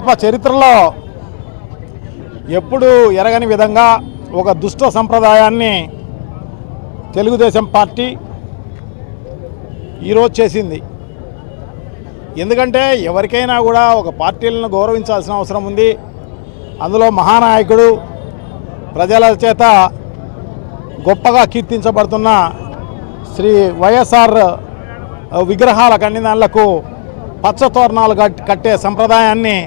కడప చరిత్రలో ఎప్పుడు ఎరగని విధంగా ఒక దుష్ట సంప్రదాయాన్ని తెలుగుదేశం పార్టీ ఈరోజు చేసింది. ఎందుకంటే ఎవరికైనా కూడా ఒక పార్టీలను గౌరవించాల్సిన అవసరం ఉంది. అందులో మహానాయకుడు ప్రజల చేత గొప్పగా కీర్తించబడుతున్న శ్రీ వైఎస్ఆర్ విగ్రహాల కన్నిదానులకు పచ్చ తోరణాలు కట్- కట్టే సంప్రదాయాన్ని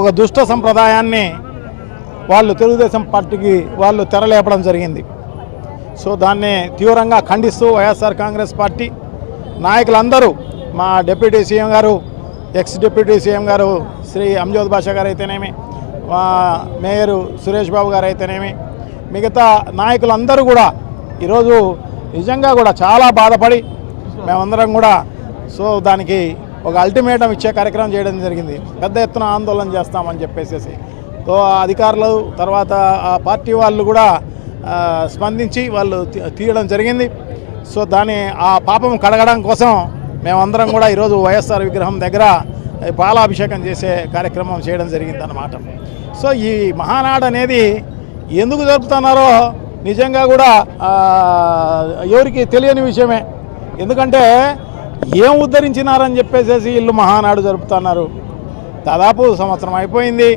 ఒక దుష్ట సంప్రదాయాన్ని వాళ్ళు తెలుగుదేశం పార్టీకి వాళ్ళు తెరలేపడం జరిగింది. సో దాన్ని తీవ్రంగా ఖండిస్తూ వైఎస్ఆర్ కాంగ్రెస్ పార్టీ నాయకులందరూ మా డిప్యూటీ సీఎం గారు ఎక్స్ డిప్యూటీ సీఎం గారు శ్రీ అంజోద్ బాషా గారు అయితేనేమి మా మేయరు సురేష్ బాబు గారు అయితేనేమి మిగతా నాయకులందరూ కూడా ఈరోజు నిజంగా కూడా చాలా బాధపడి మేమందరం కూడా సో దానికి ఒక అల్టిమేటం ఇచ్చే కార్యక్రమం చేయడం జరిగింది. పెద్ద ఎత్తున ఆందోళన చేస్తామని చెప్పేసి సో అధికారులు తర్వాత ఆ పార్టీ వాళ్ళు కూడా స్పందించి వాళ్ళు తీ- తీయడం జరిగింది. సో దాని ఆ పాపం కడగడం కోసం మేమందరం కూడా ఈరోజు వైఎస్ఆర్ విగ్రహం దగ్గర పాలాభిషేకం చేసే కార్యక్రమం చేయడం జరిగింది అన్నమాట సో ఈ మహానాడు అనేది ఎందుకు జరుపుతున్నారో నిజంగా కూడా ఎవరికి తెలియని విషయమే. ఎందుకంటే ఏం ఉద్ధరించినారని చెప్పేసేసి ఇల్లు మహానాడు జరుపుతున్నారు. దాదాపు సంవత్సరం అయిపోయింది.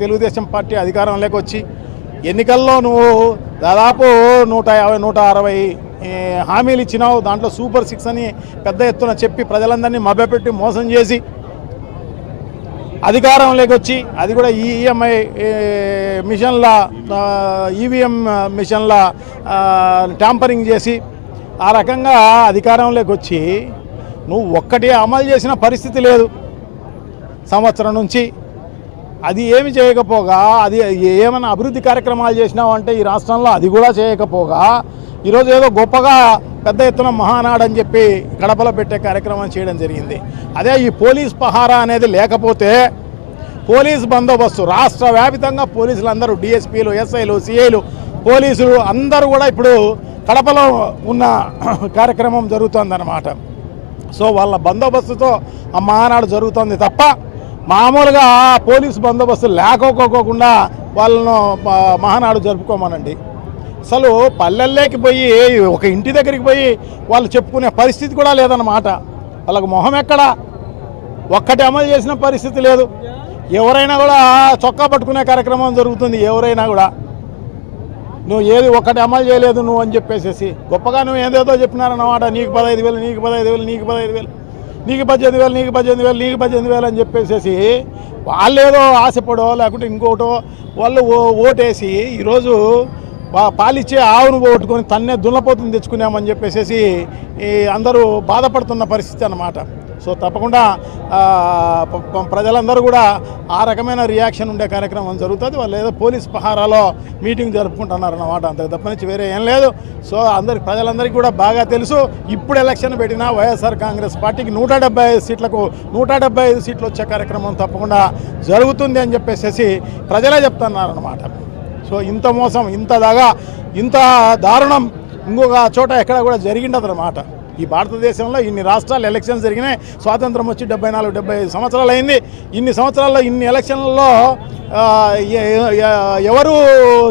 తెలుగుదేశం పార్టీ అధికారంలోకి వచ్చి ఎన్నికల్లో నువ్వు దాదాపు నూట యాభై నూట అరవై హామీలు ఇచ్చినావు. దాంట్లో సూపర్ సిక్స్ అని పెద్ద ఎత్తున చెప్పి ప్రజలందరినీ మభ్యపెట్టి మోసం చేసి అధికారంలోకి వచ్చి అది కూడా ఈఎంఐ మిషన్ల ఈవీఎం మిషన్ల ట్యాంపరింగ్ చేసి ఆ రకంగా అధికారంలోకి వచ్చి నువ్వు ఒక్కటే అమలు చేసిన పరిస్థితి లేదు. సంవత్సరం నుంచి అది ఏమి చేయకపోగా అది ఏమైనా అభివృద్ధి కార్యక్రమాలు చేసినావు అంటే ఈ రాష్ట్రంలో అది కూడా చేయకపోగా ఈరోజు ఏదో గొప్పగా పెద్ద ఎత్తున మహానాడు అని చెప్పి గడపలో పెట్టే కార్యక్రమం చేయడం జరిగింది. అదే ఈ పోలీస్ పహారా అనేది లేకపోతే పోలీస్ బందోబస్తు రాష్ట్ర వ్యాపితంగా పోలీసులు అందరూ డిఎస్పీలు ఎస్ఐలు సిఐలు పోలీసులు అందరూ కూడా ఇప్పుడు కడపలో ఉన్న కార్యక్రమం జరుగుతుందన్నమాట. సో వాళ్ళ బందోబస్తుతో ఆ మహానాడు జరుగుతుంది తప్ప మామూలుగా పోలీస్ బందోబస్తు లేకపోకుండా వాళ్ళను మహానాడు జరుపుకోమనండి. అసలు పల్లెల్లోకి పోయి ఒక ఇంటి దగ్గరికి పోయి వాళ్ళు చెప్పుకునే పరిస్థితి కూడా లేదన్నమాట. వాళ్ళకు మొహం ఎక్కడా? ఒక్కటి అమలు చేసిన పరిస్థితి లేదు. ఎవరైనా కూడా చొక్కా పట్టుకునే కార్యక్రమం జరుగుతుంది ఎవరైనా కూడా. నువ్వు ఏది ఒక్కటి అమలు చేయలేదు నువ్వు అని చెప్పేసేసి. గొప్పగా నువ్వు ఏదేదో చెప్పినారన్నమాట నీకు పదహైదు వేలు నీకు పదహైదు వేలు నీకు పదహైదు వేలు నీకు పద్దెనిమిది వేలు నీకు పద్దెనిమిది వేలు నీకు పద్దెనిమిది వేలు అని చెప్పేసేసి వాళ్ళు ఏదో ఆశపడో లేకుంటే ఇంకోటో వాళ్ళు ఓ ఓటేసి ఈరోజు పాలిచ్చే ఆవును పోగొట్టుకొని తన్నే దున్నపోతుని తెచ్చుకున్నామని చెప్పేసి ఈ అందరూ బాధపడుతున్న పరిస్థితి అన్నమాట. సో తప్పకుండా ప్రజలందరూ కూడా ఆ రకమైన రియాక్షన్ ఉండే కార్యక్రమం జరుగుతుంది. వాళ్ళు ఏదో పోలీస్ పహారాలో మీటింగ్ జరుపుకుంటున్నారు అన్నమాట అంతకు తప్పనించి వేరే ఏం లేదు. సో అందరికి ప్రజలందరికీ కూడా బాగా తెలుసు. ఇప్పుడు ఎలక్షన్ పెట్టిన వైఎస్ఆర్ కాంగ్రెస్ పార్టీకి నూట ఐదు సీట్లకు నూట ఐదు సీట్లు వచ్చే కార్యక్రమం తప్పకుండా జరుగుతుంది అని చెప్పేసి ప్రజలే చెప్తున్నారు అనమాట సో ఇంత మోసం ఇంత దాగా ఇంత దారుణం ఇంకొక చోట ఎక్కడ కూడా జరిగిండదు అన్నమాట ఈ భారతదేశంలో ఇన్ని రాష్ట్రాలు ఎలక్షన్స్ జరిగినాయి. స్వాతంత్రం వచ్చి డెబ్బై నాలుగు డెబ్బై సంవత్సరాలు అయింది. ఇన్ని సంవత్సరాల్లో ఇన్ని ఎలక్షన్లలో ఎవరు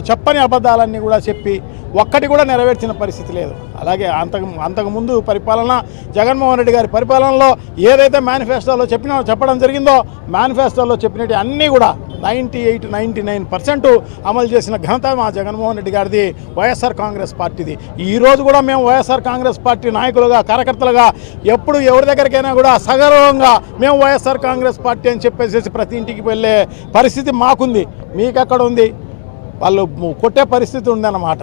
చెప్పని అబద్ధాలన్నీ కూడా చెప్పి ఒక్కటి కూడా నెరవేర్చిన పరిస్థితి లేదు. అలాగే అంతకు అంతకుముందు పరిపాలన జగన్మోహన్ రెడ్డి గారి పరిపాలనలో ఏదైతే మేనిఫెస్టోలో చెప్పిన చెప్పడం జరిగిందో మేనిఫెస్టోలో చెప్పినవి అన్నీ కూడా ninety eight ninety nine percent అమలు చేసిన ఘనత మా జగన్మోహన్ రెడ్డి గారిది వైఎస్ఆర్ కాంగ్రెస్ పార్టీది. ఈ రోజు కూడా మేము వైఎస్ఆర్ కాంగ్రెస్ పార్టీ నాయకులుగా కార్యకర్తలుగా ఎప్పుడు ఎవరి దగ్గరికైనా కూడా సగర్వంగా మేము వైఎస్ఆర్ కాంగ్రెస్ పార్టీ అని చెప్పేసి ప్రతి ఇంటికి వెళ్ళే పరిస్థితి మాకుంది. మీకెక్కడ ఉంది వాళ్ళు కొట్టే పరిస్థితి ఉందన్నమాట.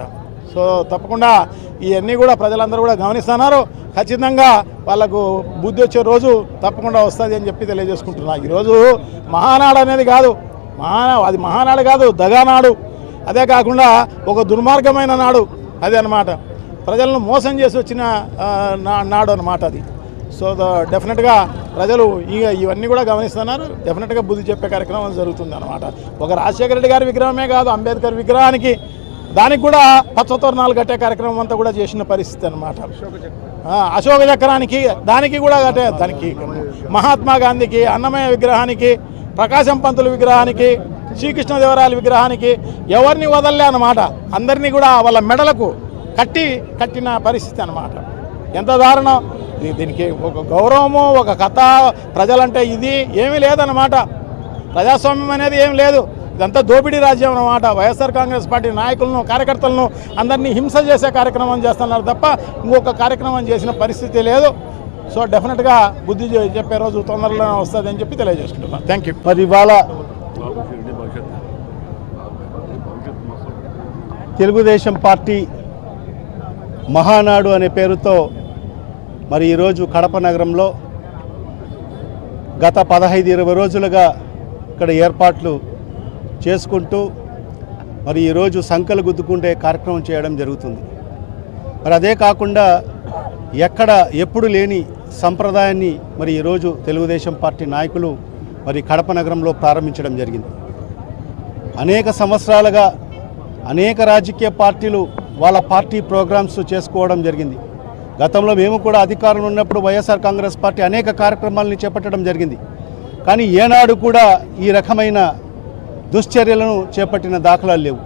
సో తప్పకుండా ఇవన్నీ కూడా ప్రజలందరూ కూడా గమనిస్తున్నారు. ఖచ్చితంగా వాళ్ళకు బుద్ధి వచ్చే రోజు తప్పకుండా వస్తుంది అని చెప్పి తెలియజేసుకుంటున్నా. ఈరోజు మహానాడు అనేది కాదు మహానా అది మహానాడు కాదు దగానాడు అదే కాకుండా ఒక దుర్మార్గమైన నాడు అది అన్నమాట. ప్రజలను మోసం చేసి వచ్చిన నా- నాడు అన్నమాట అది. సో డెఫినెట్గా ప్రజలు ఇక ఇవన్నీ కూడా గమనిస్తున్నారు. డెఫినెట్గా బుద్ధి చెప్పే కార్యక్రమం జరుగుతుంది అనమాట ఒక రాజశేఖర రెడ్డి గారి విగ్రహమే కాదు అంబేద్కర్ విగ్రహానికి దానికి కూడా పచ్చతోరణాలు కట్టే కార్యక్రమం అంతా కూడా చేసిన పరిస్థితి అనమాట అశోక చక్రానికి దానికి కూడా కట్టే దానికి మహాత్మా గాంధీకి అన్నమయ్య విగ్రహానికి ప్రకాశం పంతుల విగ్రహానికి శ్రీకృష్ణదేవరాయల విగ్రహానికి ఎవరిని వదలలే అనమాట అందరినీ కూడా వాళ్ళ మెడలకు కట్టి కట్టిన పరిస్థితి అన్నమాట. ఎంత దారుణం. దీనికి ఒక గౌరవము ఒక కథ ప్రజలంటే ఇది ఏమీ లేదన్నమాట. ప్రజాస్వామ్యం అనేది ఏం లేదు. ఇదంతా దోపిడీ రాజ్యం అన్నమాట. వైఎస్ఆర్ కాంగ్రెస్ పార్టీ నాయకులను కార్యకర్తలను అందరినీ హింస చేసే కార్యక్రమం చేస్తున్నారు తప్ప ఇంకొక కార్యక్రమం చేసిన పరిస్థితి లేదు. సో డెఫినెట్గా బుద్ధి చెప్పే రోజు తొందరలోనే వస్తుంది అని చెప్పి తెలియజేసుకుంటున్నాను థ్యాంక్ యూ మరి ఇవాళ తెలుగుదేశం పార్టీ మహానాడు అనే పేరుతో మరి ఈరోజు కడప నగరంలో గత పదహైదు ఇరవై రోజులుగా ఇక్కడ ఏర్పాట్లు చేసుకుంటూ మరి ఈరోజు సంకలు గుద్దుకుంటే కార్యక్రమం చేయడం జరుగుతుంది. మరి అదే కాకుండా ఎక్కడ ఎప్పుడు లేని సంప్రదాయాన్ని మరి ఈరోజు తెలుగుదేశం పార్టీ నాయకులు మరి కడప నగరంలో ప్రారంభించడం జరిగింది. అనేక సంవత్సరాలుగా అనేక రాజకీయ పార్టీలు వాళ్ళ పార్టీ ప్రోగ్రామ్స్ చేసుకోవడం జరిగింది. గతంలో మేము కూడా అధికారంలో ఉన్నప్పుడు వైఎస్ఆర్ కాంగ్రెస్ పార్టీ అనేక కార్యక్రమాలని చేపట్టడం జరిగింది. కానీ ఏనాడు కూడా ఈ రకమైన దుశ్చర్యలను చేపట్టిన దాఖలాలు లేవు.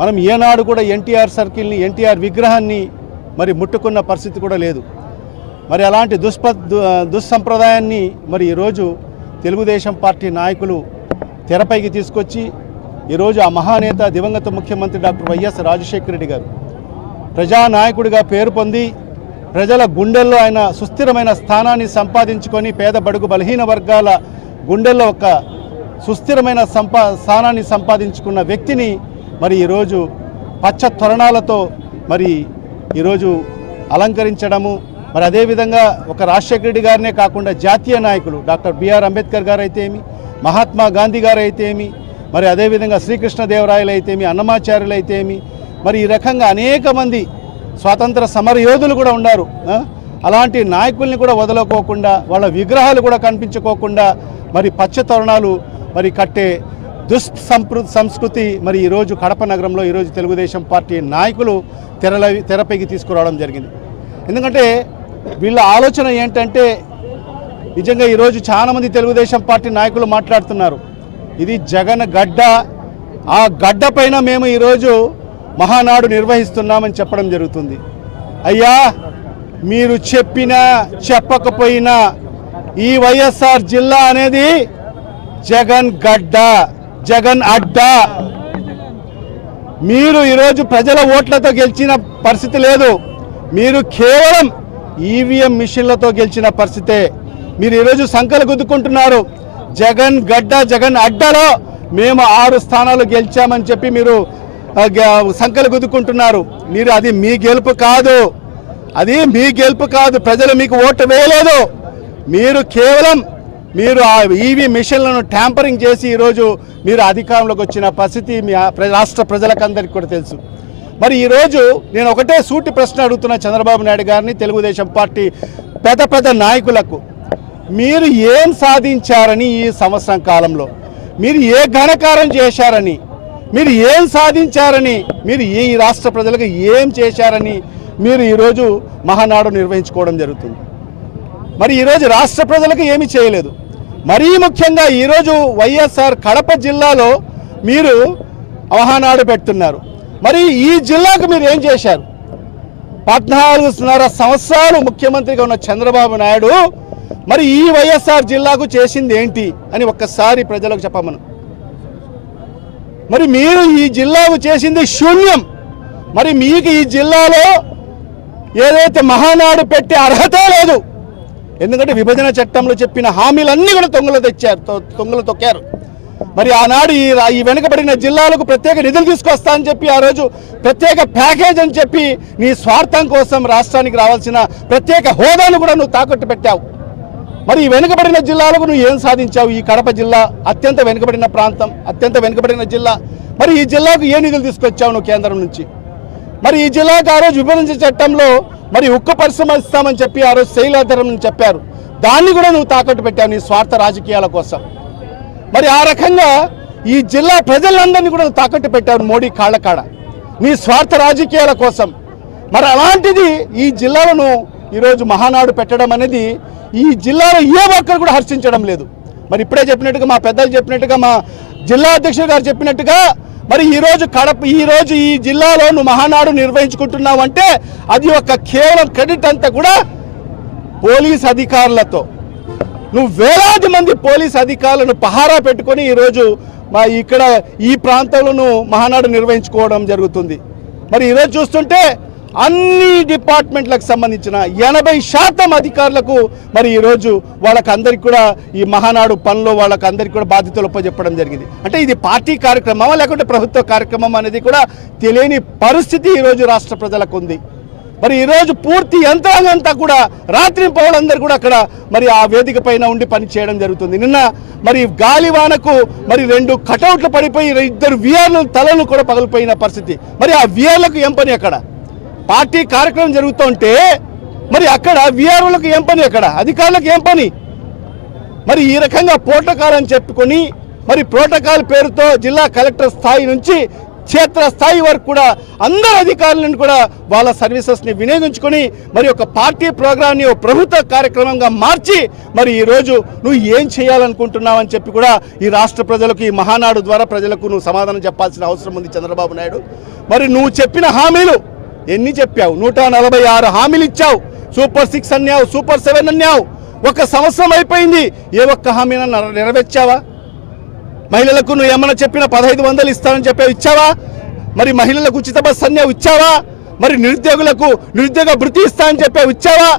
మనం ఏనాడు కూడా ఎన్టీఆర్ సర్కిల్ని ఎన్టీఆర్ విగ్రహాన్ని మరి ముట్టుకున్న పరిస్థితి కూడా లేదు. మరి అలాంటి దుష్ప దు- దుస్సంప్రదాయాన్ని మరి ఈరోజు తెలుగుదేశం పార్టీ నాయకులు తెరపైకి తీసుకొచ్చి ఈరోజు ఆ మహానేత దివంగత ముఖ్యమంత్రి డాక్టర్ వైఎస్ రాజశేఖర రెడ్డి గారు ప్రజానాయకుడిగా పేరు పొంది ప్రజల గుండెల్లో ఆయన సుస్థిరమైన స్థానాన్ని సంపాదించుకొని పేద బడుగు బలహీన వర్గాల గుండెల్లో ఒక సుస్థిరమైన సంపా స్థానాన్ని సంపాదించుకున్న వ్యక్తిని మరి ఈరోజు పచ్చ తొరణాలతో మరి ఈరోజు అలంకరించడము మరి అదేవిధంగా ఒక రాజశేఖర రెడ్డి గారినే కాకుండా జాతీయ నాయకులు డాక్టర్ బిఆర్ అంబేద్కర్ గారు అయితే ఏమి మహాత్మా గాంధీ గారు అయితే ఏమి మరి అదేవిధంగా శ్రీకృష్ణదేవరాయలు అయితే ఏమి అన్నమాచార్యులు అయితే ఏమి మరి ఈ రకంగా అనేక మంది స్వాతంత్ర సమరయోధులు కూడా ఉన్నారు. అలాంటి నాయకుల్ని కూడా వదలకోకుండా వాళ్ళ విగ్రహాలు కూడా కనిపించుకోకుండా మరి పచ్చ తరుణాలు మరి కట్టే దుస్సంప్ర సంస్కృతి మరి ఈరోజు కడప నగరంలో ఈరోజు తెలుగుదేశం పార్టీ నాయకులు తెరల తెరపైకి తీసుకురావడం జరిగింది. ఎందుకంటే వీళ్ళ ఆలోచన ఏంటంటే నిజంగా ఈరోజు చాలామంది తెలుగుదేశం పార్టీ నాయకులు మాట్లాడుతున్నారు. ఇది జగన్ గడ్డ ఆ గడ్డ పైన మేము ఈరోజు మహానాడు నిర్వహిస్తున్నామని చెప్పడం జరుగుతుంది. అయ్యా మీరు చెప్పినా చెప్పకపోయినా ఈ వైఎస్ఆర్ జిల్లా అనేది జగన్ గడ్డ జగన్ అడ్డా. మీరు ఈరోజు ప్రజల ఓట్లతో గెలిచిన పరిస్థితి లేదు. మీరు కేవలం ఈవీఎం మిషన్లతో గెలిచిన పరిస్థితే. మీరు ఈరోజు సంకలు గుద్దుకుంటున్నారు. జగన్ గడ్డ జగన్ అడ్డలో మేము ఆరు స్థానాలు గెలిచామని చెప్పి మీరు గ- సంకలు గుద్దుకుంటున్నారు. మీరు అది మీ గెలుపు కాదు. అది మీ గెలుపు కాదు. ప్రజలు మీకు ఓటు వేయలేదు. మీరు కేవలం మీరు ఆ ఈవీ మిషన్లను ట్యాంపరింగ్ చేసి ఈరోజు మీరు అధికారంలోకి వచ్చిన పరిస్థితి మీ ప్ర- రాష్ట్ర ప్రజలకందరికీ కూడా తెలుసు. మరి ఈరోజు నేను ఒకటే సూటి ప్రశ్న అడుగుతున్న చంద్రబాబు నాయుడు గారిని తెలుగుదేశం పార్టీ పెద్ద పెద్ద నాయకులకు. మీరు ఏం సాధించారని ఈ సంవత్సరం కాలంలో? మీరు ఏ ఘనకారం చేశారని? మీరు ఏం సాధించారని? మీరు ఈ రాష్ట్ర ప్రజలకు ఏం చేశారని మీరు ఈరోజు మహానాడు నిర్వహించుకోవడం జరుగుతుంది. మరి ఈరోజు రాష్ట్ర ప్రజలకు ఏమీ చేయలేదు. మరీ ముఖ్యంగా ఈరోజు వైఎస్ఆర్ కడప జిల్లాలో మీరు మహానాడు పెడుతున్నారు. మరి ఈ జిల్లాకు మీరు ఏం చేశారు? పద్నాలుగున్నర సంవత్సరాలు ముఖ్యమంత్రిగా ఉన్న చంద్రబాబు నాయుడు మరి ఈ వైఎస్ఆర్ జిల్లాకు చేసింది ఏంటి అని ఒక్కసారి ప్రజలకు చెప్పమను. మరి మీరు ఈ జిల్లాకు చేసింది శూన్యం. మరి మీకు ఈ జిల్లాలో ఏదైతే మహానాడు పెట్టే అర్హత లేదు ఎందుకంటే విభజన చట్టంలో చెప్పిన హామీలన్నీ కూడా తొంగలు తెచ్చారు తొ- తొంగలు తొక్కారు. మరి ఆనాడు ఈ ఈ వెనుకబడిన జిల్లాలకు ప్రత్యేక నిధులు తీసుకొస్తా అని చెప్పి ఆ రోజు ప్రత్యేక ప్యాకేజ్ అని చెప్పి నీ స్వార్థం కోసం రాష్ట్రానికి రావాల్సిన ప్రత్యేక హోదాను కూడా నువ్వు తాకట్టు పెట్టావు. మరి ఈ వెనుకబడిన జిల్లాలకు నువ్వు ఏం సాధించావు? ఈ కడప జిల్లా అత్యంత వెనుకబడిన ప్రాంతం అత్యంత వెనుకబడిన జిల్లా. మరి ఈ జిల్లాకు ఏ నిధులు తీసుకొచ్చావు నువ్వు కేంద్రం నుంచి? మరి ఈ జిల్లాకు ఆ రోజు విభజించే చట్టంలో మరి ఉక్కు పరిశ్రమ ఇస్తామని చెప్పి ఆ రోజు శైలాధరం చెప్పారు. దాన్ని కూడా నువ్వు తాకట్టు పెట్టావు నీ స్వార్థ రాజకీయాల కోసం. మరి ఆ రకంగా ఈ జిల్లా ప్రజలందరినీ కూడా తాకట్టు పెట్టావు మోడీ కాళ్ళకాడ నీ స్వార్థ రాజకీయాల కోసం. మరి అలాంటిది ఈ జిల్లాలను ఈరోజు మహానాడు పెట్టడం అనేది ఈ జిల్లాలో ఏ ఒక్కరు కూడా హర్షించడం లేదు. మరి ఇప్పుడే చెప్పినట్టుగా మా పెద్దలు చెప్పినట్టుగా మా జిల్లా అధ్యక్షుడు గారు చెప్పినట్టుగా మరి ఈరోజు కడప ఈరోజు ఈ జిల్లాలో నువ్వు మహానాడు నిర్వహించుకుంటున్నావు అంటే అది ఒక కేవలం క్రెడిట్ అంతా కూడా పోలీస్ అధికారులతో. నువ్వు వేలాది మంది పోలీస్ అధికారులను పహారా పెట్టుకొని ఈరోజు మా ఇక్కడ ఈ ప్రాంతంలో నువ్వు మహానాడు నిర్వహించుకోవడం జరుగుతుంది. మరి ఈరోజు చూస్తుంటే అన్ని డిపార్ట్మెంట్లకు సంబంధించిన ఎనభై శాతం అధికారులకు మరి ఈరోజు వాళ్ళకందరికీ కూడా ఈ మహానాడు పనిలో వాళ్ళకందరికీ కూడా బాధ్యతలు ఒప్పజెప్పడం జరిగింది. అంటే ఇది పార్టీ కార్యక్రమమా లేకుంటే ప్రభుత్వ కార్యక్రమం అనేది కూడా తెలియని పరిస్థితి ఈరోజు రాష్ట్ర ప్రజలకు ఉంది. మరి ఈరోజు పూర్తి యంత్రాంగం అంతా కూడా రాత్రి పౌరులందరూ కూడా అక్కడ మరి ఆ వేదిక పైన ఉండి పని చేయడం జరుగుతుంది. నిన్న మరి గాలివానకు మరి రెండు కటౌట్లు పడిపోయి ఇద్దరు విఆర్లు తలలు కూడా పగిలిపోయిన పరిస్థితి. మరి ఆ వియర్లకు ఏం పని అక్కడ? పార్టీ కార్యక్రమం జరుగుతుంటే మరి అక్కడ విఆర్ఓలకు ఏం పని అక్కడ? అధికారులకు ఏం పని? మరి ఈ రకంగా ప్రోటోకాల్ అని చెప్పుకొని మరి ప్రోటోకాల్ పేరుతో జిల్లా కలెక్టర్ స్థాయి నుంచి క్షేత్ర స్థాయి వరకు కూడా అందరు అధికారులను కూడా వాళ్ళ సర్వీసెస్ని వినియోగించుకొని మరి ఒక పార్టీ ప్రోగ్రామ్ని ఒక ప్రభుత్వ కార్యక్రమంగా మార్చి మరి ఈరోజు నువ్వు ఏం చేయాలనుకుంటున్నావు అని చెప్పి కూడా ఈ రాష్ట్ర ప్రజలకు ఈ మహానాడు ద్వారా ప్రజలకు నువ్వు సమాధానం చెప్పాల్సిన అవసరం ఉంది చంద్రబాబు నాయుడు. మరి నువ్వు చెప్పిన హామీలు ఎన్ని చెప్పావు? నూట నలభై ఆరు హామీలు ఇచ్చావు. సూపర్ సిక్స్ అన్నావు సూపర్ సెవెన్ అన్నావు. ఒక సంవత్సరం అయిపోయింది. ఏ ఒక్క హామీన నెరవేర్చావా? మహిళలకు నువ్వు ఏమన్నా చెప్పిన పదహైదు వందలు ఇస్తానని చెప్పావు ఇచ్చావా? మరి మహిళలకు ఉచిత బస్సు అన్నావు ఇచ్చావా? మరి నిరుద్యోగులకు నిరుద్యోగ భృతి ఇస్తానని చెప్పావు ఇచ్చావా?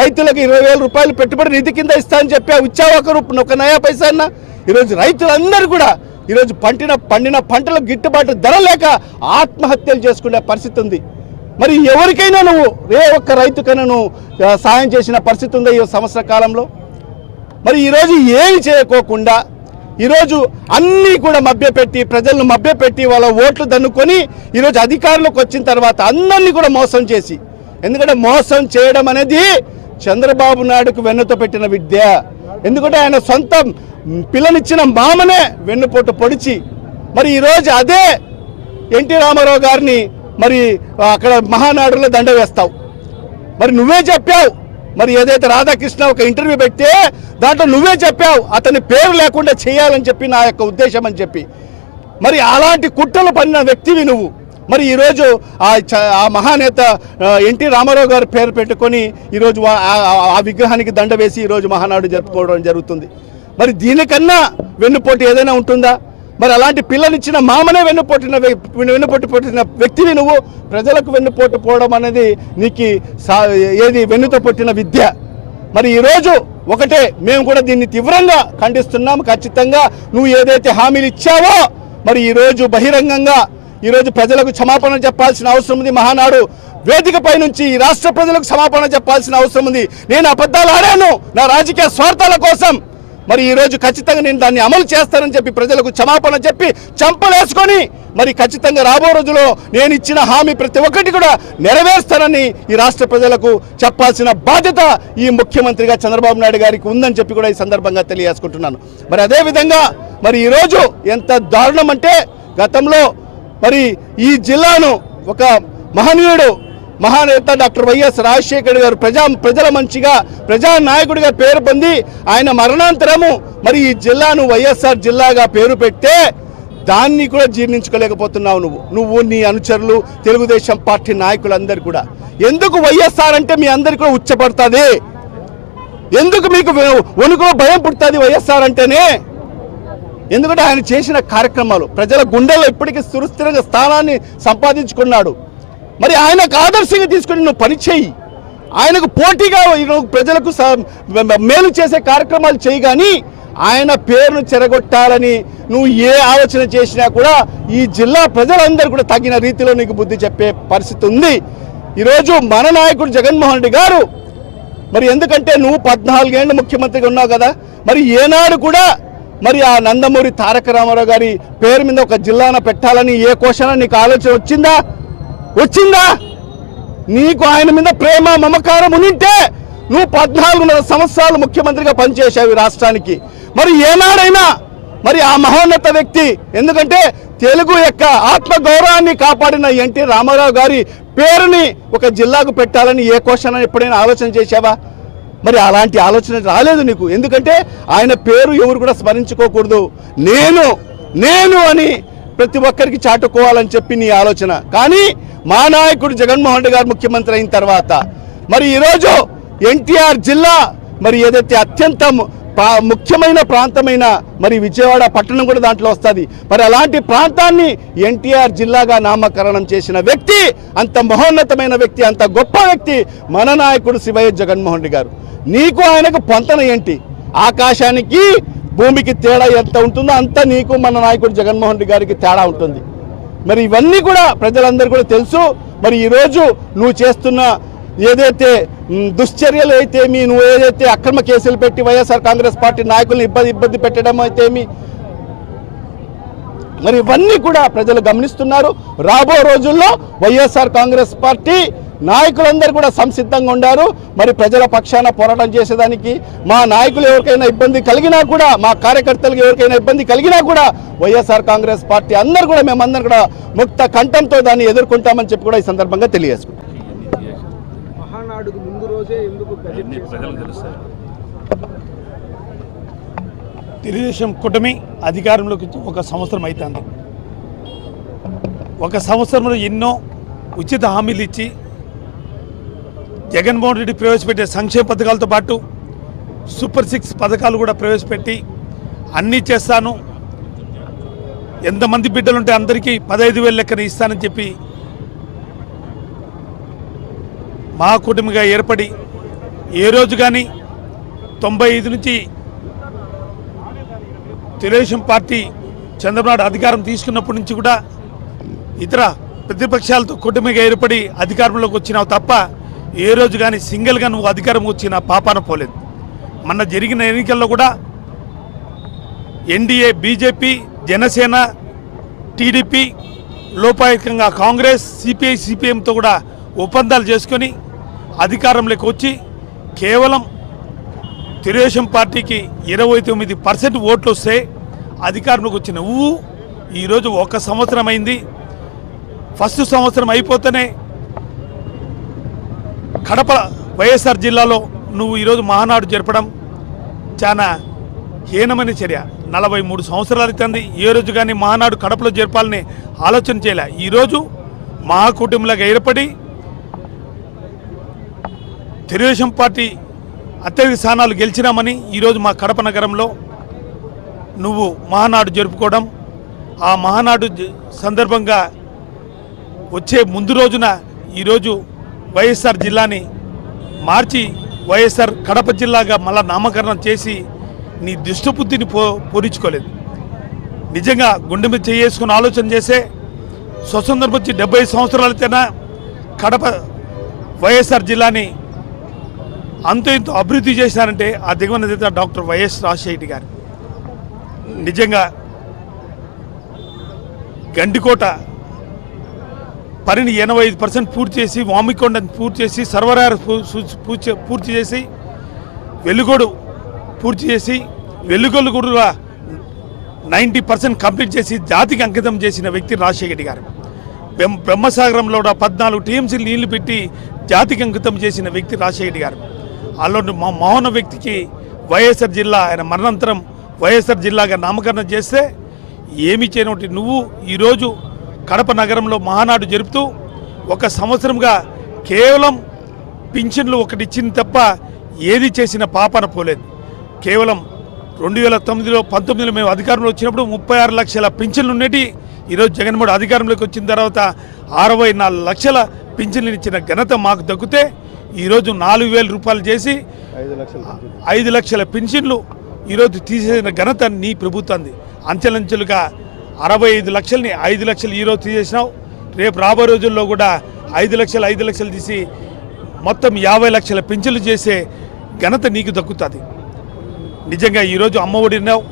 రైతులకు ఇరవై వేల రూపాయలు పెట్టుబడి నిధి కింద ఇస్తానని చెప్పావు ఇచ్చావా? ఒక రూపాయి ఒక నయా పైసా అన్న? ఈరోజు రైతులందరూ కూడా ఈరోజు పంటిన పండిన పంటలకు గిట్టుబాటు ధర లేక ఆత్మహత్యలు చేసుకునే పరిస్థితి ఉంది. మరి ఎవరికైనా నువ్వు ఏ ఒక్క రైతుకైనా నువ్వు సాయం చేసిన పరిస్థితి ఉందా ఈ సంవత్సర కాలంలో? మరి ఈరోజు ఏమి చేయకోకుండా ఈరోజు అన్నీ కూడా మభ్యపెట్టి ప్రజలను మభ్యపెట్టి వాళ్ళ ఓట్లు దన్నుకొని ఈరోజు అధికారంలోకి వచ్చిన తర్వాత అందరినీ కూడా మోసం చేసి ఎందుకంటే మోసం చేయడం అనేది చంద్రబాబు నాయుడుకు వెన్నుతో పెట్టిన విద్య. ఎందుకంటే ఆయన సొంత పిల్లనిచ్చిన మామనే వెన్నుపోటు పొడిచి మరి ఈరోజు అదే ఎన్టీ రామారావు గారిని మరి అక్కడ మహానాడులో దండ వేస్తావు. మరి నువ్వే చెప్పావు. మరి ఏదైతే రాధాకృష్ణ ఒక ఇంటర్వ్యూ పెడితే దాంట్లో నువ్వే చెప్పావు. అతని పేరు లేకుండా చేయాలని చెప్పి నా యొక్క ఉద్దేశం అని చెప్పి. మరి అలాంటి కుట్రలు పడిన వ్యక్తివి నువ్వు. మరి ఈరోజు ఆ చ- ఆ మహానేత ఎన్టీ రామారావు గారి పేరు పెట్టుకొని ఈరోజు ఆ- ఆ విగ్రహానికి దండ వేసి ఈరోజు మహానాడు జరుపుకోవడం జరుగుతుంది. మరి దీనికన్నా వెన్నుపోటు ఏదైనా ఉంటుందా? మరి అలాంటి పిల్లనిచ్చిన మామనే వెన్నుపోటిన వెన్నుపోటు పొట్టిన వ్యక్తివి నువ్వు. ప్రజలకు వెన్నుపోటు పోవడం అనేది నీకు సా- ఏది వెన్నుతో పుట్టిన విద్య. మరి ఈరోజు ఒకటే మేము కూడా దీన్ని తీవ్రంగా ఖండిస్తున్నాము. ఖచ్చితంగా నువ్వు ఏదైతే హామీలు ఇచ్చావో మరి ఈరోజు బహిరంగంగా ఈరోజు ప్రజలకు క్షమాపణ చెప్పాల్సిన అవసరం ఉంది. మహానాడు వేదికపై నుంచి ఈ రాష్ట్ర ప్రజలకు క్షమాపణ చెప్పాల్సిన అవసరం ఉంది. నేను అబద్ధాలు ఆడాను. నా రాజకీయ స్వార్థాల కోసం మరి ఈరోజు ఖచ్చితంగా నేను దాన్ని అమలు చేస్తానని చెప్పి ప్రజలకు క్షమాపణ చెప్పి చంపలేసుకొని మరి ఖచ్చితంగా రాబో రోజులో నేను ఇచ్చిన హామీ ప్రతి ఒక్కటి కూడా నెరవేరుస్తానని ఈ రాష్ట్ర ప్రజలకు చెప్పాల్సిన బాధ్యత ఈ ముఖ్యమంత్రిగా చంద్రబాబు నాయుడు గారికి ఉందని చెప్పి కూడా ఈ సందర్భంగా తెలియజేసుకుంటున్నాను. మరి అదేవిధంగా మరి ఈరోజు ఎంత దారుణం అంటే గతంలో మరి ఈ జిల్లాను ఒక మహనీయుడు మహానేత డాక్టర్ వైఎస్ రాజశేఖర్ గారు ప్రజా ప్రజల మంచిగా ప్రజా నాయకుడిగా పేరు పొంది ఆయన మరణాంతరము మరి ఈ జిల్లాను వైఎస్ఆర్ జిల్లాగా పేరు పెట్టే దాన్ని కూడా జీర్ణించుకోలేకపోతున్నావు నువ్వు. నువ్వు నీ అనుచరులు తెలుగుదేశం పార్టీ నాయకులందరూ కూడా. ఎందుకు వైఎస్ఆర్ అంటే మీ అందరికీ కూడా ఉచ్చపడుతుంది? ఎందుకు మీకు వణుకులో భయం పుడుతుంది వైఎస్ఆర్ అంటేనే? ఎందుకంటే ఆయన చేసిన కార్యక్రమాలు ప్రజల గుండెల్లో ఇప్పటికీ సుస్థిరంగా స్థానాన్ని సంపాదించుకున్నాడు. మరి ఆయనకు ఆదర్శంగా తీసుకొని నువ్వు పనిచేయి ఆయనకు పోటీగా ప్రజలకు స- మేలు చేసే కార్యక్రమాలు చేయి కానీ ఆయన పేరును చెరగొట్టాలని నువ్వు ఏ ఆలోచన చేసినా కూడా ఈ జిల్లా ప్రజలందరూ కూడా తగిన రీతిలో నీకు బుద్ధి చెప్పే పరిస్థితి ఉంది. ఈరోజు మన నాయకుడు జగన్మోహన్ రెడ్డి గారు మరి ఎందుకంటే నువ్వు పద్నాలుగేళ్ళు ముఖ్యమంత్రిగా ఉన్నావు కదా మరి ఏనాడు కూడా మరి ఆ నందమూరి తారక రామారావు గారి పేరు మీద ఒక జిల్లాన పెట్టాలని ఏ కోశాన నీకు ఆలోచన వచ్చిందా? వచ్చిందా? నీకు ఆయన మీద ప్రేమ మమకారం ఉనింటే నువ్వు పద్నాలుగున్నర సంవత్సరాలు ముఖ్యమంత్రిగా పనిచేసావు రాష్ట్రానికి. మరి ఏనాడైనా మరి ఆ మహోన్నత వ్యక్తి ఎందుకంటే తెలుగు యొక్క ఆత్మ గౌరవాన్ని కాపాడిన ఎన్టీ రామారావు గారి పేరుని ఒక జిల్లాకు పెట్టాలని ఏ క్వశ్చన్ ఎప్పుడైనా ఆలోచన చేశావా? మరి అలాంటి ఆలోచన రాలేదు నీకు. ఎందుకంటే ఆయన పేరు ఎవరు కూడా స్మరించుకోకూడదు. నేను నేను అని ప్రతి ఒక్కరికి చాటుకోవాలని చెప్పి నీ ఆలోచన. కానీ మా నాయకుడు జగన్మోహన్ రెడ్డి గారు ముఖ్యమంత్రి అయిన తర్వాత మరి ఈరోజు ఎన్టీఆర్ జిల్లా మరి ఏదైతే అత్యంత ముఖ్యమైన ప్రాంతమైన మరి విజయవాడ పట్టణం కూడా దాంట్లో వస్తుంది. మరి అలాంటి ప్రాంతాన్ని ఎన్టీఆర్ జిల్లాగా నామకరణం చేసిన వ్యక్తి అంత మహోన్నతమైన వ్యక్తి అంత గొప్ప వ్యక్తి మన నాయకుడు శివయ్య జగన్మోహన్ రెడ్డి గారు. నీకు ఆయనకు పొంతన ఏంటి? ఆకాశానికి భూమికి తేడా ఎంత ఉంటుందో అంత నీకు మన నాయకుడు జగన్మోహన్ రెడ్డి గారికి తేడా ఉంటుంది. మరి ఇవన్నీ కూడా ప్రజలందరూ కూడా తెలుసు. మరి ఈరోజు నువ్వు చేస్తున్న ఏదైతే దుశ్చర్యలు అయితేమి నువ్వు ఏదైతే అక్రమ కేసులు పెట్టి వైఎస్ఆర్ కాంగ్రెస్ పార్టీ నాయకులను ఇబ్బంది ఇబ్బంది పెట్టడం అయితేమి మరి ఇవన్నీ కూడా ప్రజలు గమనిస్తున్నారు. రాబో రోజుల్లో వైఎస్ఆర్ కాంగ్రెస్ పార్టీ నాయకులందరూ కూడా సంసిద్ధంగా ఉండారు. మరి ప్రజల పక్షాన పోరాటం చేసేదానికి మా నాయకులు ఎవరికైనా ఇబ్బంది కలిగినా కూడా మా కార్యకర్తలకు ఎవరికైనా ఇబ్బంది కలిగినా కూడా వైఎస్ఆర్ కాంగ్రెస్ పార్టీ అందరూ కూడా మేమందరం కూడా ముక్త కంఠంతో దాన్ని ఎదుర్కొంటామని చెప్పి కూడా ఈ సందర్భంగా తెలియజేసుకుంటాం మహానాడుకు ముందు రోజే ఎందుకు తెలుగుదేశం కూటమి అధికారంలోకి వచ్చి ఒక సంవత్సరం అవుతుంది ఒక సంవత్సరంలో ఎన్నో ఉచిత హామీలు ఇచ్చి జగన్మోహన్ రెడ్డి ప్రవేశపెట్టే సంక్షేమ పథకాలతో పాటు సూపర్ సిక్స్ పథకాలు కూడా ప్రవేశపెట్టి అన్నీ చేస్తాను. ఎంతమంది బిడ్డలుంటే అందరికీ పదహైదు వేలు లెక్కన ఇస్తానని చెప్పి మా కూటమిగా ఏర్పడి ఏ రోజు కానీ తొంభై ఐదు నుంచి తెలుగుదేశం పార్టీ చంద్రబాబు అధికారం తీసుకున్నప్పటి నుంచి కూడా ఇతర ప్రతిపక్షాలతో కూటమిగా ఏర్పడి అధికారంలోకి వచ్చినావు తప్ప ఏ రోజు కానీ సింగిల్గా నువ్వు అధికారం వచ్చిన పాపాన పోలేదు. మొన్న జరిగిన ఎన్నికల్లో కూడా ఎన్డీఏ బీజేపీ జనసేన టీడీపీ లోపాయకంగా కాంగ్రెస్ సిపిఐ సిపిఎంతో కూడా ఒప్పందాలు చేసుకొని అధికారంలోకి వచ్చి కేవలం తెలుగుదేశం పార్టీకి ఇరవై తొమ్మిది పర్సెంట్ ఓట్లు వస్తే అధికారంలోకి వచ్చిన నువ్వు ఈరోజు ఒక సంవత్సరం అయింది. ఫస్ట్ సంవత్సరం అయిపోతేనే కడప వైఎస్ఆర్ జిల్లాలో నువ్వు ఈరోజు మహానాడు జరపడం చాలా హీనమైన చర్య. నలభై మూడు సంవత్సరాలు అవుతుంది. ఏ రోజు కానీ మహానాడు కడపలో జరపాలని ఆలోచన చేయలే. ఈరోజు మహాకూటమిలాగా ఏర్పడి తెలుగుదేశం పార్టీ అత్యధిక స్థానాలు గెలిచినామని ఈరోజు మా కడప నగరంలో నువ్వు మహానాడు జరుపుకోవడం ఆ మహానాడు సందర్భంగా వచ్చే ముందు రోజున ఈరోజు వైఎస్ఆర్ జిల్లాని మార్చి వైఎస్ఆర్ కడప జిల్లాగా మళ్ళా నామకరణం చేసి నీ దుష్టబుద్ధిని పో పూరించుకోలేదు నిజంగా గుండె మీద చేసుకుని ఆలోచన చేసే స్వతంత్రం వచ్చి డెబ్బై సంవత్సరాలతేనా కడప వైఎస్ఆర్ జిల్లాని అంత ఇంత అభివృద్ధి చేశారంటే ఆ దిగువన డాక్టర్ వైఎస్ రాజశేఖర్ గారు. నిజంగా గండికోట పనిని ఎనభై ఐదు పర్సెంట్ పూర్తి చేసి వామికొండని పూర్తి చేసి సర్వరార పూర్తి పూర్తి చేసి వెలుగోడు పూర్తి చేసి వెలుగొల్లు కూడా నైంటీ పర్సెంట్ కంప్లీట్ చేసి జాతికి అంకితం చేసిన వ్యక్తి రాజశేఖర రెడ్డి గారు. బ్రహ్మ- బ్రహ్మసాగరంలో పద్నాలుగు టీఎంసీ నీళ్ళు పెట్టి జాతికి అంకితం చేసిన వ్యక్తి రాజశేఖర రెడ్డి గారు. అలాంటి మా మౌన వ్యక్తికి వైఎస్ఆర్ జిల్లా ఆయన మరణాంతరం వైఎస్ఆర్ జిల్లాగా నామకరణం చేస్తే ఏమి చేయనటువంటి నువ్వు ఈరోజు కడప నగరంలో మహానాడు జరుపుతూ ఒక సంవత్సరంగా కేవలం పింఛన్లు ఒకటి ఇచ్చింది తప్ప ఏది చేసిన పాపన పోలేదు. కేవలం రెండు వేల తొమ్మిదిలో పంతొమ్మిదిలో మేము అధికారంలో వచ్చినప్పుడు ముప్పై ఆరు లక్షల పింఛన్లు ఉండేటి ఈరోజు జగన్మోహన్ అధికారంలోకి వచ్చిన తర్వాత అరవై నాలుగు లక్షల పింఛన్లు ఇచ్చిన ఘనత మాకు దక్కితే ఈరోజు నాలుగు వేల రూపాయలు చేసి ఐదు లక్షలు పెన్షన్లు ఈరోజు తీసేసిన ఘనత నీ ప్రభుత్వంది అంచెలంచెలుగా అరవై ఐదు లక్షల్ని ఐదు లక్షలు ఈరోజు తీసేసినావు. రేపు రాబోయే రోజుల్లో కూడా ఐదు లక్షలు ఐదు లక్షలు తీసి మొత్తం యాభై లక్షల పెంచులు చేసే ఘనత నీకు దక్కుతుంది. నిజంగా ఈరోజు అమ్మఒడి అన్నావు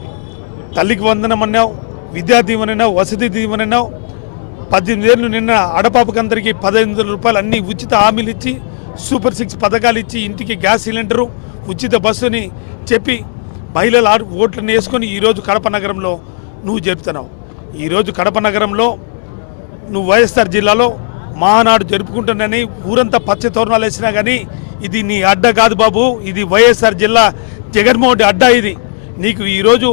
తల్లికి వందనం అన్నావు విద్యా దీవెన అన్నావు వసతి దీవెన అన్నావు. పద్దెనిమిది ఏళ్ళు నిన్న ఆడపాపకి అందరికీ పదహైదు వందల రూపాయలు అన్ని ఉచిత హామీలు ఇచ్చి సూపర్ సిక్స్ పథకాలు ఇచ్చి ఇంటికి గ్యాస్ సిలిండరు ఉచిత బస్సుని చెప్పి మహిళల ఓట్లను వేసుకొని ఈరోజు కడప నగరంలో నువ్వు జరుపుతున్నావు. ఈరోజు కడప నగరంలో నువ్వు వైఎస్ఆర్ జిల్లాలో మహానాడు జరుపుకుంటున్నాని ఊరంతా పచ్చ తోరణాలు వేసినా కానీ ఇది నీ అడ్డ కాదు బాబు ఇది వైఎస్ఆర్ జిల్లా జగన్మోహన్ రెడ్డి అడ్డా ఇది. నీకు ఈరోజు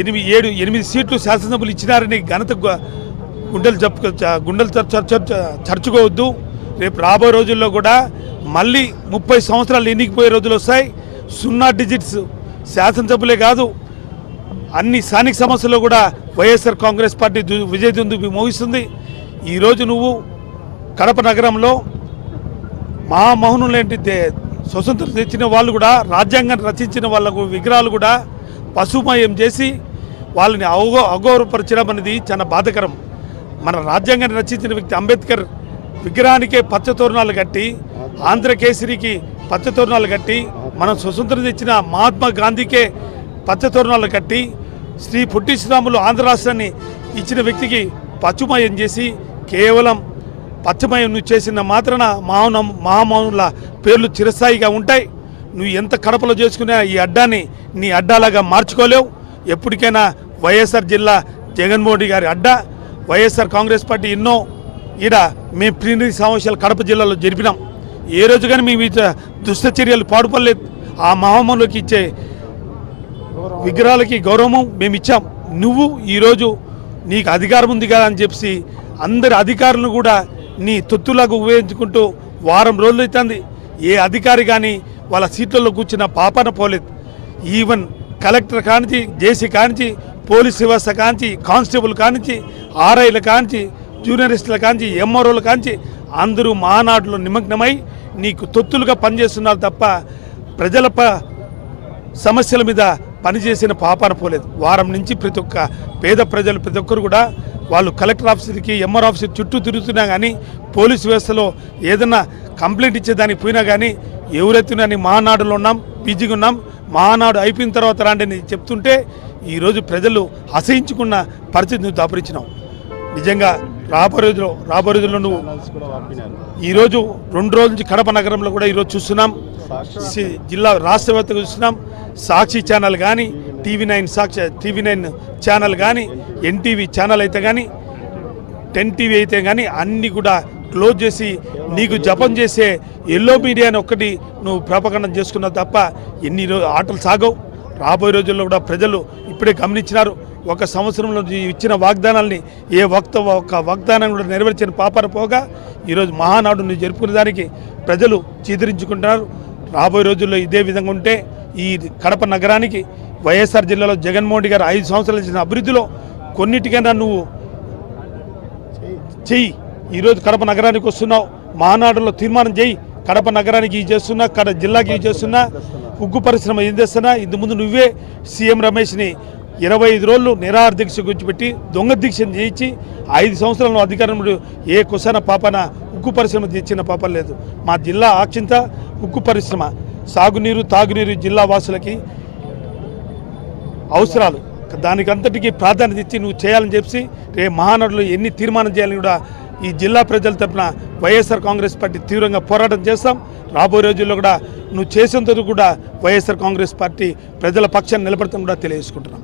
ఎనిమిది ఏడు ఎనిమిది సీట్లు శాసనసభ్యులు ఇచ్చినారని ఘనత గుండెలు చెప్పుకో గుండెలు చర్చుకోవద్దు. రేపు రాబోయే రోజుల్లో కూడా మళ్ళీ ముప్పై సంవత్సరాలు ఎన్నికపోయే రోజులు వస్తాయి. సున్నా డిజిట్స్ శాసనసభ్యులే కాదు అన్ని స్థానిక సమస్యలు కూడా వైఎస్ఆర్ కాంగ్రెస్ పార్టీ విజయ దుందుకు మోగిస్తుంది ఈరోజు నువ్వు కడప నగరంలో మహామౌనులేంటి దే- స్వతంత్రం తెచ్చిన వాళ్ళు కూడా రాజ్యాంగాన్ని రచించిన వాళ్ళకు విగ్రహాలు కూడా పశుమయం చేసి వాళ్ళని అవగో అగౌరవపరచడం అనేది చాలా బాధకరం. మన రాజ్యాంగాన్ని రచించిన వ్యక్తి అంబేద్కర్ విగ్రహానికే పచ్చ తోరణాలు కట్టి ఆంధ్రకేసరికి పచ్చ తోరణాలు కట్టి మనం స్వతంత్రం తెచ్చిన మహాత్మా గాంధీకే పచ్చ తోరణాలు కట్టి శ్రీ పొట్టి శ్రీరాములు ఆంధ్ర రాష్ట్రాన్ని ఇచ్చిన వ్యక్తికి పచ్చుమయం చేసి కేవలం పచ్చమయం నువ్వు చేసిన మాత్రాన మౌన మహామౌనుల పేర్లు చిరస్థాయిగా ఉంటాయి. నువ్వు ఎంత కడపలో చేసుకున్నా ఈ అడ్డాని నీ అడ్డాలాగా మార్చుకోలేవు. ఎప్పటికైనా వైఎస్ఆర్ జిల్లా జగన్మోహన్ రెడ్డి గారి అడ్డా. వైఎస్ఆర్ కాంగ్రెస్ పార్టీ ఎన్నో ఈడ మేము ప్రీనిధి సమావేశాలు కడప జిల్లాలో జరిపినాం. ఏ రోజు కానీ మేము దుష్ట చర్యలు పాడుపడలేదు. ఆ మహామౌనులకు ఇచ్చే విగ్రహాలకి గౌరవం మేము ఇచ్చాం నువ్వు ఈరోజు నీకు అధికారం ఉంది కదా అని చెప్పి అందరి అధికారులను కూడా నీ తొత్తులాగా ఉపయోగించుకుంటూ వారం రోజులు అవుతుంది. ఏ అధికారి కానీ వాళ్ళ సీట్లలో కూర్చున్న పాపన పోలేదు. ఈవెన్ కలెక్టర్ కానించి జేసీ కానించి పోలీస్ వ్యవస్థ కానించి కానిస్టేబుల్ కానించి ఆర్ఐల కానించి జూనియరిస్టుల కానించి ఎంఆర్ఓల కానించి అందరూ మహానాడులో నిమగ్నమై నీకు తొత్తులుగా పనిచేస్తున్నారు తప్ప ప్రజల సమస్యల మీద పనిచేసిన పాపాన పోలేదు. వారం నుంచి ప్రతి ఒక్క పేద ప్రజలు ప్రతి ఒక్కరు కూడా వాళ్ళు కలెక్టర్ ఆఫీసర్కి ఎంఆర్ ఆఫీసర్ చుట్టూ తిరుగుతున్నా కానీ పోలీస్ వ్యవస్థలో ఏదన్నా కంప్లైంట్ ఇచ్చేదానికి పోయినా కానీ ఎవరెత్తునని మహానాడులో ఉన్నాం బిజీగా ఉన్నాం మహానాడు అయిపోయిన తర్వాత రాండి అని చెప్తుంటే ఈరోజు ప్రజలు అసహించుకున్న పరిస్థితి నువ్వు దాపరించినావు నిజంగా రాబో రోజులో రాబో రోజుల్లో నువ్వు ఈరోజు రెండు రోజుల నుంచి కడప నగరంలో కూడా ఈరోజు చూస్తున్నాం. జిల్లా రాష్ట్ర వ్యాప్తంగా చూస్తున్నాం సాక్షి ఛానల్ కానీ TV nine Sakshi TV nine channel కానీ ఎన్టీవీ ఛానల్ అయితే కానీ టెన్ టీవీ అయితే కానీ అన్నీ కూడా క్లోజ్ చేసి నీకు జపం చేసే ఎల్లో మీడియా అని ఒక్కటి నువ్వు ప్రాపకరణం చేసుకున్నావు తప్ప ఎన్ని రో ఆటలు సాగవు. రాబోయే రోజుల్లో కూడా ప్రజలు ఇప్పుడే గమనించినారు. ఒక సంవత్సరంలో ఇచ్చిన వాగ్దానాల్ని ఏ వక్త ఒక వాగ్దానం కూడా నెరవేర్చిన పాపన పోగా ఈరోజు మహానాడుని జరుపుకునే దానికి ప్రజలు చిదిరించుకుంటున్నారు. రాబోయే రోజుల్లో ఇదే విధంగా ఉంటే ఈ కడప నగరానికి వైఎస్ఆర్ జిల్లాలో జగన్మోహన్ గారు ఐదు సంవత్సరాలు చేసిన అభివృద్ధిలో కొన్నిటికైనా నువ్వు చెయ్యి. ఈరోజు కడప నగరానికి వస్తున్నావు. మహానాడులో తీర్మానం చేయి కడప నగరానికి ఇది చేస్తున్నా కడ జిల్లాకి ఇది చేస్తున్నా ఉగ్గు పరిశ్రమ ఏం చేస్తున్నా ఇంత ముందు నువ్వే సీఎం రమేష్ని ఇరవై ఐదు రోజులు నిరాహార దీక్ష గుర్చిపెట్టి దొంగ దీక్షను చేయించి ఐదు సంవత్సరాలను అధికారంలో ఏ కుసన పాపన ఉక్కు పరిశ్రమ తెచ్చిన పాపం లేదు. మా జిల్లా ఆక్షింత ఉక్కు పరిశ్రమ సాగునీరు తాగునీరు జిల్లా వాసులకి అవసరాలు. దానికంతటికీ ప్రాధాన్యత ఇచ్చి నువ్వు చేయాలని చెప్పి రే మహానటులు ఎన్ని తీర్మానం చేయాలని కూడా ఈ జిల్లా ప్రజల తరఫున వైఎస్ఆర్ కాంగ్రెస్ పార్టీ తీవ్రంగా పోరాటం చేస్తాం. రాబోయే రోజుల్లో కూడా నువ్వు చేసేందుకు కూడా వైఎస్ఆర్ కాంగ్రెస్ పార్టీ ప్రజల పక్షాన్ని నిలబడతాం కూడా తెలియజేసుకుంటున్నాం.